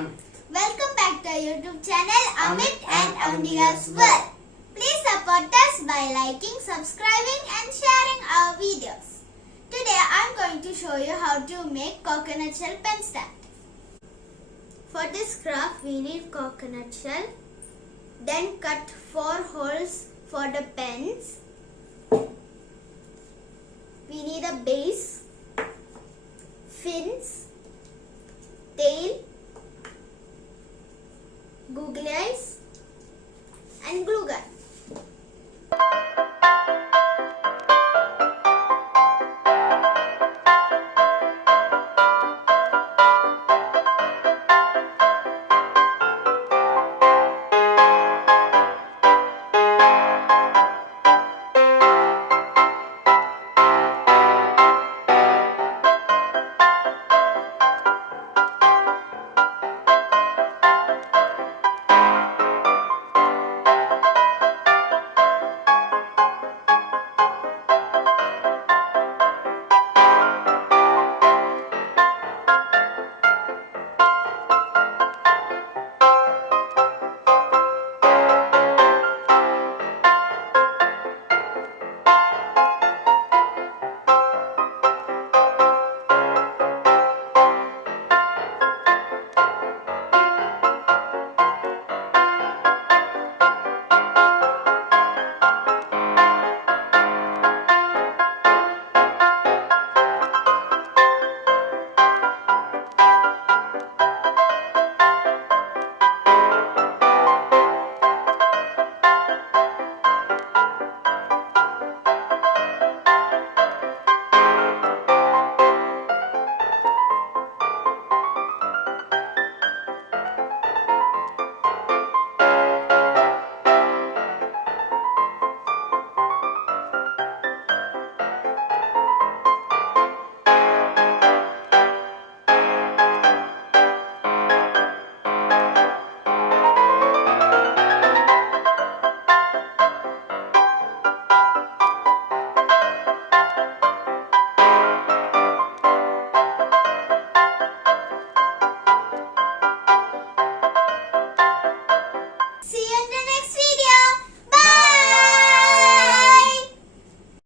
Amit. Welcome back to our YouTube channel Amit and Avantika's World. Please support us by liking, subscribing and sharing our videos. Today I am going to show you how to make coconut shell pen stand. For this craft we need coconut shell. Then cut 4 holes for the pens. We need a base.